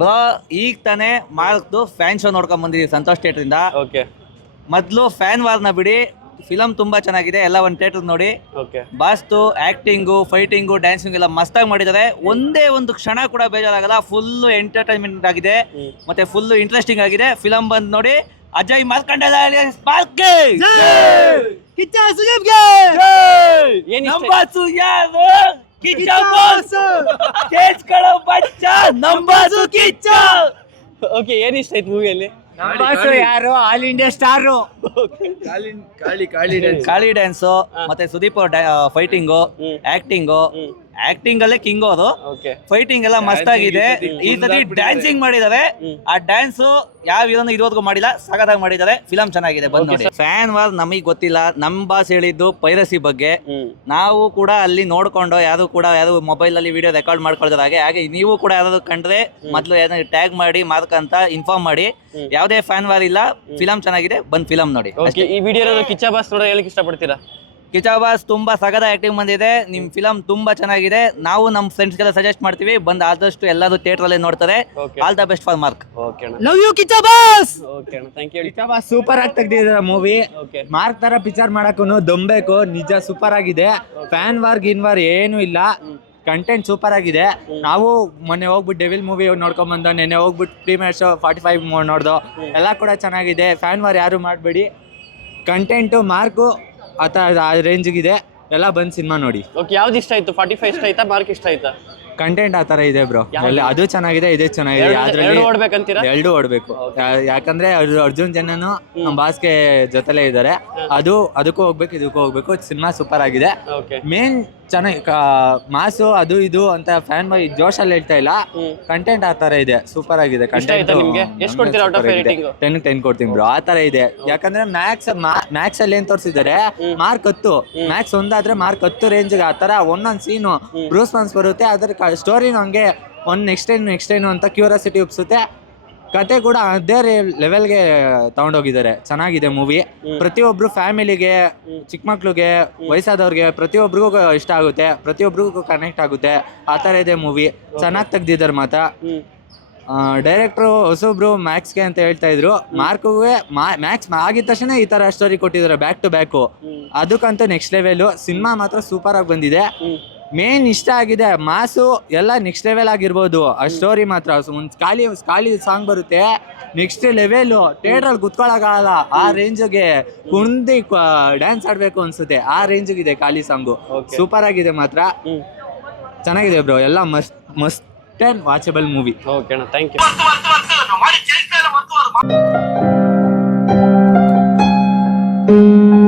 Bro ಈಗ ತಾನೇ ಮಾರ್ಕ್ದು fan show ನೋಡ್ಕೊಂಡ್ ಬಂದಿದ್ದೀವಿ ಸಂತೋಷ್ ಥಿಯೇಟರ್ ಇಂದ. ಓಕೆ ಮೊದಲು ಫ್ಯಾನ್ ವಾರ್ನ ಬಿಡಿ, ಫಿಲಮ್ ತುಂಬಾ ಚೆನ್ನಾಗಿದೆ, ಎಲ್ಲ ಒಂದು ಥಿಯೇಟರ್ ನೋಡಿ. ಓಕೆ ಬಾಸ್ತು ಆಕ್ಟಿಂಗು, ಫೈಟಿಂಗು, ಡ್ಯಾನ್ಸಿಂಗ್ ಎಲ್ಲ ಮಸ್ತಾಗಿ ಮಾಡಿದ್ದಾರೆ. ಒಂದೇ ಒಂದು ಕ್ಷಣ ಕೂಡ ಬೇಜಾರಾಗಲ್ಲ. ಫುಲ್ ಎಂಟರ್ಟೈನ್ಮೆಂಟ್ ಆಗಿದೆ, ಮತ್ತೆ ಫುಲ್ ಇಂಟ್ರೆಸ್ಟಿಂಗ್ ಆಗಿದೆ. ಫಿಲಮ್ ಬಂದು ನೋಡಿ. ಅಜಯ್ ಮಾರ್ಕಂಡೇಯ ಓಕೆ ಏನ್ ಇಷ್ಟ ಆಯ್ತು ಮೂವಿಯಲ್ಲಿ? ಯಾರು all India star Kali dance, ಮತ್ತೆ ಸುದೀಪ್ ಅವ್ರ ಫೈಟಿಂಗು, ಆಕ್ಟಿಂಗ್ ಅಲ್ಲೇ ಕಿಂಗ್ ಅವರು. ಫೈಟಿಂಗ್ ಎಲ್ಲ ಮಸ್ತಾಗಿದೆ. ಈ ಸತಿ ಡ್ಯಾನ್ಸಿಂಗ್ ಮಾಡಿದ್ದಾರೆ. ಆ ಡ್ಯಾನ್ಸ್ ಯಾವ ಹೀರೋನು ಇರೋರ್ಗು ಮಾಡಿಲ್ಲ, ಸಗದಾಗಿ ಮಾಡಿದ್ದಾರೆ. ಫಿಲಮ್ ಚೆನ್ನಾಗಿದೆ, ಬಂದ್ ನೋಡಿ. ಫ್ಯಾನ್ ವಾರ್ ನಮಗ್ ಗೊತ್ತಿಲ್ಲ, ನಮ್ ಬಾಸ್ ಹೇಳಿದ್ದು ಪೈರಸಿ ಬಗ್ಗೆ. ನಾವು ಕೂಡ ಅಲ್ಲಿ ನೋಡ್ಕೊಂಡು ಯಾರು ಮೊಬೈಲ್ ಅಲ್ಲಿ ವಿಡಿಯೋ ರೆಕಾರ್ಡ್ ಮಾಡ್ಕೊಳ್ತಾರೆ. ಹಾಗೆ ನೀವು ಕೂಡ ಯಾರಾದ್ರು ಕಂಡ್ರೆ ಮೊದ್ಲು ಏನಾದ್ರು ಟ್ಯಾಗ್ ಮಾಡಿ ಮಾರ್ಕ್ ಅಂತ ಇನ್ಫಾರ್ಮ್ ಮಾಡಿ. ಯಾವ್ದೇ ಫ್ಯಾನ್ ವಾರ್ ಇಲ್ಲ, ಫಿಲಮ್ ಚೆನ್ನಾಗಿದೆ, ಬಂದ್ ಫಿಲಮ್ ನೋಡಿ. ಈ ವಿಡಿಯೋ ಕಿಚ್ಚ ಬಾಸ್ ನೋಡೋ ಹೇಳಕ್ ಇಷ್ಟಪಡ್ತೀರಾ? ಕಿಚ್ಚ ಬಾಸ್ ತುಂಬಾ ಸಗದ ಆಕ್ಟಿಂಗ್ ಬಂದಿದೆ. ನಿಮ್ ಫಿಲಮ್ ತುಂಬಾ ಚೆನ್ನಾಗಿದೆ. ನಾವು ನಮ್ ಫ್ರೆಂಡ್ಸ್ ಗೆಲ್ಲ ಸಜೆಸ್ಟ್ ಮಾಡ್ತೀವಿ, ಬಂದ್ ಆದಷ್ಟು ಎಲ್ಲರೂ ಥಿಯೇಟರ್ ಅಲ್ಲೇ ನೋಡ್ತಾರೆ. All the best for Mark. Love you Kichcha boss. Okay thank you. Kichcha boss super ಆಗಿ ತೆಗ್ದಿದ್ದಾರೆ ಮೂವಿ. ಓಕೆ ಮಾರ್ಕ್ ತರ ಪಿಕ್ಚರ್ ಮಾಡಕ್ಕೂ ದೊಂಬೇಕು, ನಿಜ ಸೂಪರ್ ಆಗಿದೆ. ಫ್ಯಾನ್ ವಾರ್ ಗಿನ್ ವಾರ್ ಏನು ಇಲ್ಲ, ಕಂಟೆಂಟ್ ಸೂಪರ್ ಆಗಿದೆ. ನಾವು ಮೊನ್ನೆ ಹೋಗ್ಬಿಟ್ಟು ಡೆವಿಲ್ ಮೂವಿ ನೋಡ್ಕೊಂಡ್ ಬಂದ, ನೆನ್ನೆ ಹೋಗ್ಬಿಟ್ಟು ಪ್ರೀಮಿಯರ್ ಶೋ 45 ನೋಡ್ದು, ಎಲ್ಲ ಕೂಡ ಚೆನ್ನಾಗಿದೆ. ಫ್ಯಾನ್ ವಾರ್ ಯಾರು ಮಾಡಬೇಡಿ. ಕಂಟೆಂಟು ಮಾರ್ಕು ಆ ರೇಂಜ್ಗಿದೆ. ಎಲ್ಲ ಬಂದು ಸಿನಿಮಾ ನೋಡಿ. ಓಕೆ ಯಾವ್ದು ಇಷ್ಟ ಆಯ್ತು? 45 ಇಷ್ಟ ಆಯ್ತಾ, ಮಾರ್ಕ್ ಇಷ್ಟ ಆಯ್ತಾ? ಕಂಟೆಂಟ್ ಆ ತರ ಇದೆ ಬ್ರೋ. ಅದು ಚೆನ್ನಾಗಿದೆ, ಇದೇ ಚೆನ್ನಾಗಿದೆ. ಎರಡು ಓಡ್ಬೇಕಂತೀರಾ? ಎರಡು ಓಡ್ಬೇಕು. ಯಾಕಂದ್ರೆ ಅರ್ಜುನ್ ಜನನು ನಮ್ಮ ಬಾಸ್ಗೆ ಜೊತೆಲೇ ಇದ್ದಾರೆ. ಅದಕ್ಕೂ ಹೋಗ್ಬೇಕು, ಇದಕ್ಕೂ ಹೋಗ್ಬೇಕು. ಸಿನಿಮಾ ಸೂಪರ್ ಆಗಿದೆ. ಮೇನ್ ಚೆನ್ನಾಗಿ ಮಾಸು ಅದು ಇದು ಅಂತ ಫ್ಯಾನ್ ಬಾಯ್ ಜೋಶಲ್ಲಿ ಹೇಳ್ತಾ ಇಲ್ಲ. ಕಂಟೆಂಟ್ ಆ ತರ ಇದೆ, ಸೂಪರ್ ಆಗಿದೆ. ಕಂಟೆಂಟ್ 10 ಕೊಡ್ತೀನಿ ಬ್ರೋ. ಆ ತರ ಇದೆ. ಯಾಕಂದ್ರೆ ಮ್ಯಾಕ್ಸ್ ಅಲ್ಲಿ ಏನ್ ತೋರಿಸಿದ್ದಾರೆ, ಮಾರ್ಕ್ 10, ಮ್ಯಾಕ್ಸ್ ಒಂದಾದ್ರೆ ಮಾರ್ಕ್ 10 ರೇಂಜ್. ಆ ತರ ಒಂದೊಂದ್ ಸೀನು ಬ್ರೂಸ್ಪನ್ಸ್ ಬರುತ್ತೆ. ಅದ್ರ ಸ್ಟೋರಿನೂ ಹಂಗೆ ನೆಕ್ಸ್ಟ್ ಟೈನು ಅಂತ ಕ್ಯೂರಿಯಾಸಿಟಿ ಉಪ್ಸುತ್ತೆ. ಕತೆ ಕೂಡ ಅದೇ ಲೆವೆಲ್ಗೆ ತಗೊಂಡೋಗಿದ್ದಾರೆ. ಚೆನ್ನಾಗಿದೆ ಮೂವಿ. ಪ್ರತಿಯೊಬ್ರು ಫ್ಯಾಮಿಲಿಗೆ, ಚಿಕ್ಕ ಮಕ್ಳಿಗೆ, ವಯಸ್ಸಾದವ್ರಿಗೆ ಪ್ರತಿಯೊಬ್ರಿಗೂ ಇಷ್ಟ ಆಗುತ್ತೆ, ಪ್ರತಿಯೊಬ್ರಿಗೂ ಕನೆಕ್ಟ್ ಆಗುತ್ತೆ. ಆ ಥರ ಇದೆ ಮೂವಿ. ಚೆನ್ನಾಗಿ ತೆಗ್ದಿದ್ದಾರೆ. ಮಾತಾ ಡೈರೆಕ್ಟ್ರು ಹೊಸೊಬ್ರು ಮ್ಯಾಕ್ಸ್ಗೆ ಅಂತ ಹೇಳ್ತಾ ಇದ್ರು. ಮಾರ್ಕ್ಗೆ ಮ್ಯಾಕ್ಸ್ ಆಗಿದ ತಕ್ಷಣ ಈ ತರ ಸ್ಟೋರಿ ಕೊಟ್ಟಿದ್ದಾರೆ, ಬ್ಯಾಕ್ ಟು ಬ್ಯಾಕು. ಅದಕ್ಕಂತೂ ನೆಕ್ಸ್ಟ್ ಲೆವೆಲ್. ಸಿನಿಮಾ ಮಾತ್ರ ಸೂಪರ್ ಆಗಿ ಬಂದಿದೆ. ಮೇನ್ ಇಷ್ಟ ಆಗಿದೆ. ಮಾಸು ಎಲ್ಲ ನೆಕ್ಸ್ಟ್ ಲೆವೆಲ್ ಆಗಿರ್ಬೋದು. ಆ ಸ್ಟೋರಿ ಮಾತ್ರ ಒಂದು ಖಾಲಿ ಸಾಂಗ್ ಬರುತ್ತೆ, ನೆಕ್ಸ್ಟ್ ಲೆವೆಲು. ಥಿಯೇಟ್ರಲ್ಲಿ ಕುತ್ಕೊಳ್ಳೋಕ್ಕಾಗಲ್ಲ, ಆ ರೇಂಜ್ಗೆ ಕುಂದಿ ಡ್ಯಾನ್ಸ್ ಆಡ್ಬೇಕು ಅನ್ಸುತ್ತೆ. ಆ ರೇಂಜ್ಗಿದೆ ಖಾಲಿ ಸಾಂಗು. ಸೂಪರ್ ಆಗಿದೆ ಮಾತ್ರ. ಚೆನ್ನಾಗಿದೆ ಬ್ರೋ. ಎಲ್ಲ must and watchable movie. Okay thank you.